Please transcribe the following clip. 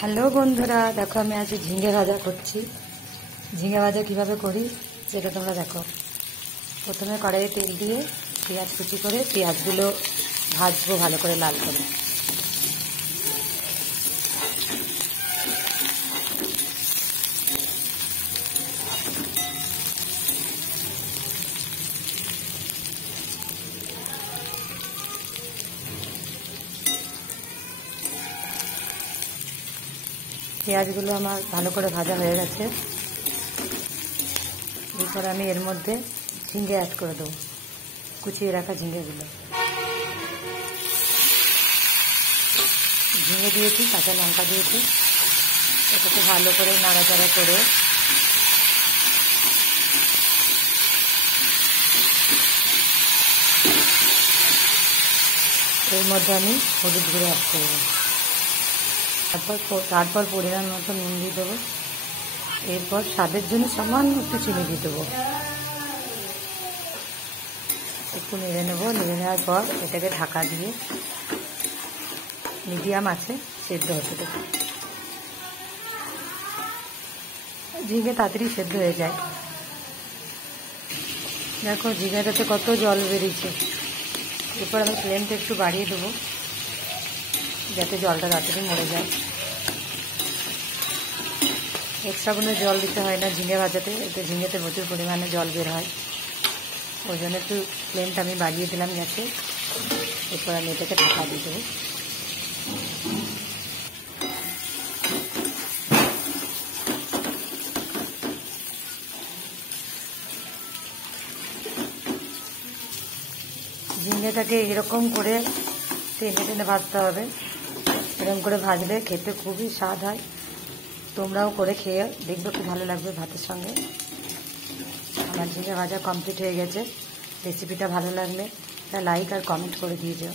Hello বন্ধুরা, দেখো আমি আজ ঝিঙে ভাজা করছি। ঝিঙে ভাজা কিভাবে করি সেটা তোমরা দেখো। প্রথমে কড়াইয়ে তেল দিয়ে পেঁয়াজ কুচি করে পেঁয়াজগুলো ভাজবো ভালো করে লাল করে। পেঁয়াজগুলো আমার ভালো করে ভাজা হয়ে গেছে। এরপর আমি এর মধ্যে ঝিঙে অ্যাড করে দেবো, কুচিয়ে রাখা ঝিঙেগুলো। ঝিঙে দিয়েছি, কাঁচা লঙ্কা দিয়েছি। এটাকে ভালো করে নাড়াচাড়া করে এর মধ্যে আমি হলুদ গুঁড়ো অ্যাড করব। তারপর পরিমাণ মতো নুন দিয়ে দেবো। এরপর স্বাদের জন্য সামান্য একটু চিনি দিয়ে দেবো। একটু নেড়ে নেবো। নেড়ে নেওয়ার পর এটাকে ঢাকা দিয়ে মিডিয়াম আছে সেদ্ধ হতে দেবো। ঝিঙে তাড়াতাড়ি সেদ্ধ হয়ে যায়। দেখো ঝিঙেটাতে কত জল বেরিয়েছে। এরপর আমি ফ্লেমটা একটু বাড়িয়ে দেবো যাতে জলটা তাড়াতাড়ি মরে যায়। এক্সট্রা কোনো জল দিতে হয় না ঝিঙে ভাজাতে, এতে ঝিঙেতে প্রচুর পরিমাণে জল বের হয়। ওই জন্য একটু ফ্লেমটা আমি বাড়িয়ে দিলাম গ্যাসে। এরপর আমি এটাকে ঢাকা দিয়ে দেবো। ঝিঙেটাকে এরকম করে টেনে টেনে ভাজতে হবে। এরকম করে ভাজলে খেতে খুবই স্বাদ হয়। তোমরাও করে খেয়ে দেখবে, খুব ভালো লাগবে ভাতের সঙ্গে। আমার ঝিঙে ভাজা কমপ্লিট হয়ে গেছে। রেসিপিটা ভালো লাগলে একটা লাইক আর কমেন্ট করে দিয়ে যাও।